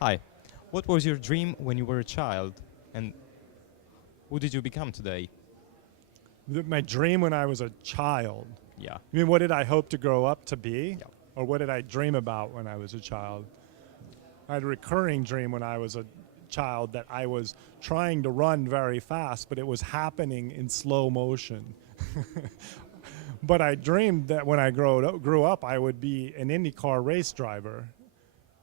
Hi. What was your dream when you were a child, and who did you become today? My dream when I was a child. Yeah. You mean what did I hope to grow up to be? Yeah. Or what did I dream about when I was a child? I had a recurring dream when I was a child that I was trying to run very fast, but it was happening in slow motion. But I dreamed that when I grew up, I would be an IndyCar race driver.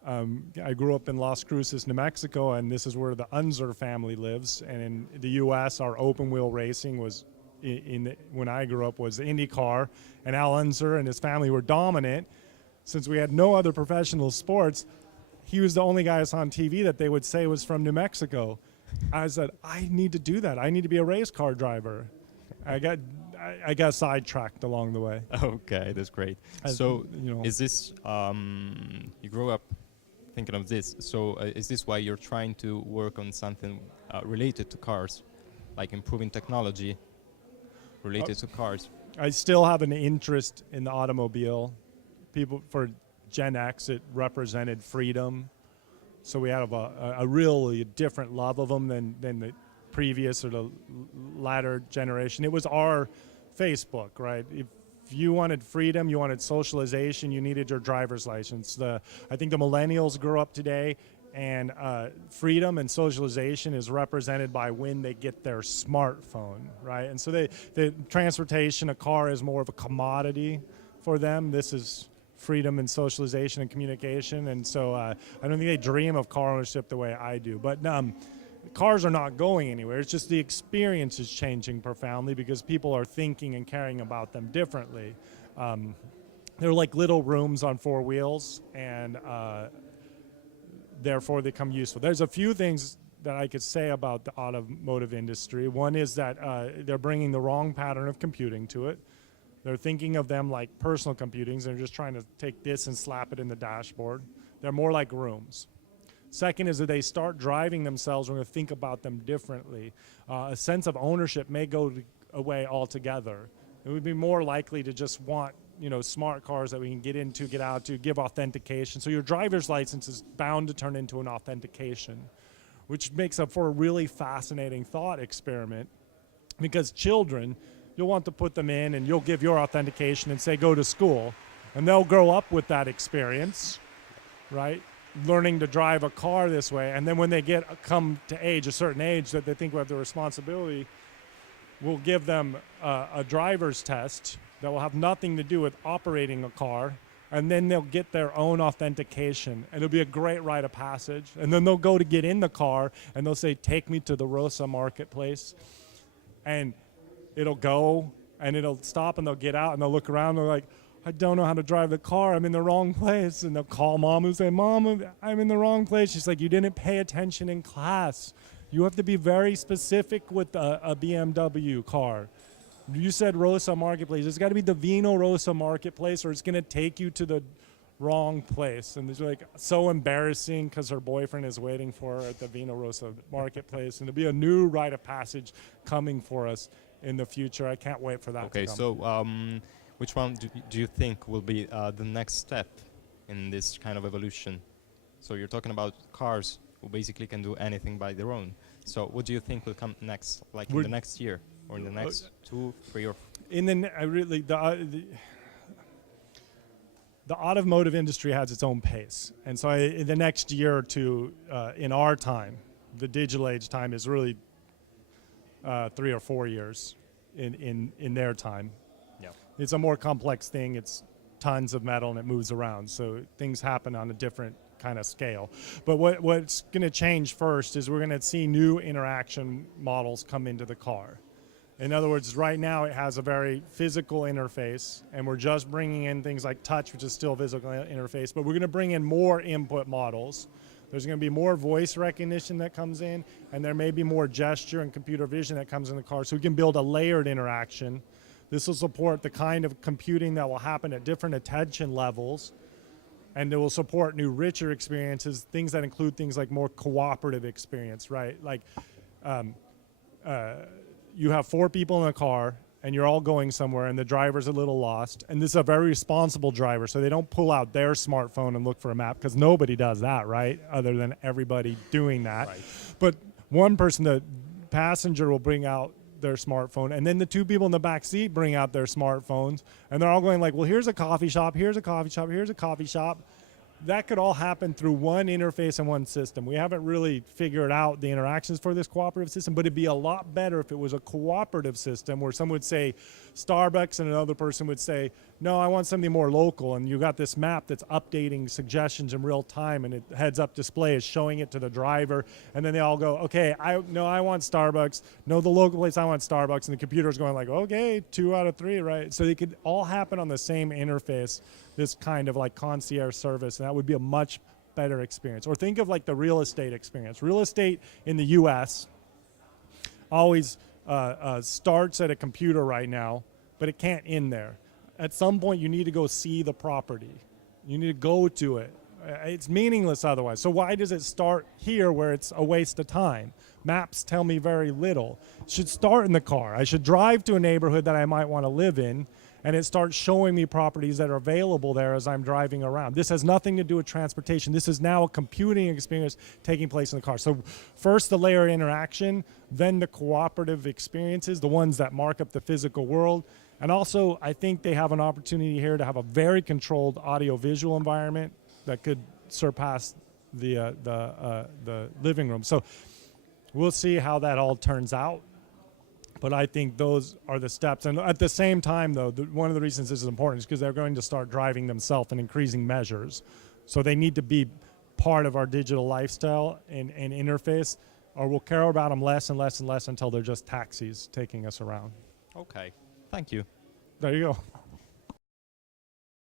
I grew up in Las Cruces, New Mexico, and this is where the Unser family lives. And in the U.S., our open wheel racing was, when I grew up, was IndyCar, and Al Unser and his family were dominant. Since we had no other professional sports, he was the only guy on TV that they would say was from New Mexico. I said, I need to do that. I need to be a race car driver. I got sidetracked along the way. Okay, that's great. So, is this you grew up thinking of this? So, is this why you're trying to work on something related to cars, like improving technology related to cars? I still have an interest in the automobile. People for Gen X, it represented freedom. So we have a really different love of them than the previous or the latter generation. It was our Facebook, right? If you wanted freedom, you wanted socialization, you needed your driver's license. I think the millennials grew up today, and freedom and socialization is represented by when they get their smartphone, right? And so the transportation, a car is more of a commodity for them. This is freedom and socialization and communication, and so I don't think they dream of car ownership the way I do. But cars are not going anywhere. It's just the experience is changing profoundly because people are thinking and caring about them differently. They're like little rooms on four wheels, and therefore they become useful. There's a few things that I could say about the automotive industry. One is that they're bringing the wrong pattern of computing to it. They're thinking of them like personal computings. They're just trying to take this and slap it in the dashboard. They're more like rooms. Second is that they start driving themselves. We're going to think about them differently. A sense of ownership may go away altogether. It would be more likely to just want, smart cars that we can get into, get out to, give authentication. So your driver's license is bound to turn into an authentication, which makes up for a really fascinating thought experiment, because children, you'll want to put them in and you'll give your authentication and say, go to school. And they'll grow up with that experience, right? Learning to drive a car this way. And then when they come to a certain age that they think we have the responsibility, we'll give them a driver's test that will have nothing to do with operating a car. And then they'll get their own authentication. And it'll be a great rite of passage. And then they'll go to get in the car and they'll say, take me to the Rosa Marketplace. And it'll go and it'll stop and they'll get out and they'll look around and they're like, I don't know how to drive the car. I'm in the wrong place. And they'll call mom and say, Mom, I'm in the wrong place. She's like, you didn't pay attention in class. You have to be very specific with a BMW car. You said Rosa Marketplace. It's got to be the Vino Rosa Marketplace or it's going to take you to the wrong place. And it's like so embarrassing because her boyfriend is waiting for her at the Vino Rosa Marketplace. And it'll be a new rite of passage coming for us in the future. I can't wait for that to come. So which one do you think will be the next step in this kind of evolution? So you're talking about cars who basically can do anything by their own. So what do you think will come next, like in the next year or in the next 2, 3, or 4? The automotive industry has its own pace. And so in the next year or two, in our time, the digital age time is really 3 or 4 years in their time. Yeah. It's a more complex thing. It's tons of metal and it moves around. So things happen on a different kind of scale. But what's going to change first is we're going to see new interaction models come into the car. In other words, right now it has a very physical interface, and we're just bringing in things like touch, which is still physical interface, but we're going to bring in more input models. There's going to be more voice recognition that comes in, and there may be more gesture and computer vision that comes in the car, so we can build a layered interaction. This will support the kind of computing that will happen at different attention levels, and it will support new, richer experiences, things that include things like more cooperative experience, right? Like you have 4 people in a car, and you're all going somewhere, and the driver's a little lost, and this is a very responsible driver, so they don't pull out their smartphone and look for a map, because nobody does that, right, other than everybody doing that. Right. But one person, the passenger, will bring out their smartphone, and then the two people in the back seat bring out their smartphones, and they're all going like, well, here's a coffee shop, here's a coffee shop, here's a coffee shop. That could all happen through one interface and one system. We haven't really figured out the interactions for this cooperative system, but it'd be a lot better if it was a cooperative system where someone would say Starbucks and another person would say, no, I want something more local, and you got this map that's updating suggestions in real time, and it heads-up display is showing it to the driver, and then they all go, okay, I want Starbucks. No, the local place, I want Starbucks, and the computer's going like, okay, 2 out of 3, right? So they could all happen on the same interface, this kind of like concierge service, and that would be a much better experience. Or think of like the real estate experience. Real estate in the US always starts at a computer right now, but it can't end there. At some point you need to go see the property. You need to go to it. It's meaningless otherwise. So why does it start here where it's a waste of time? Maps tell me very little. It should start in the car. I should drive to a neighborhood that I might want to live in, and it starts showing me properties that are available there as I'm driving around. This has nothing to do with transportation. This is now a computing experience taking place in the car. So first the layer of interaction, then the cooperative experiences, the ones that mark up the physical world. And also, I think they have an opportunity here to have a very controlled audio-visual environment that could surpass the living room. So we'll see how that all turns out. But I think those are the steps. And at the same time, though, one of the reasons this is important is because they're going to start driving themselves in increasing measures. So they need to be part of our digital lifestyle and interface, or we'll care about them less and less and less until they're just taxis taking us around. Okay. Thank you. There you go.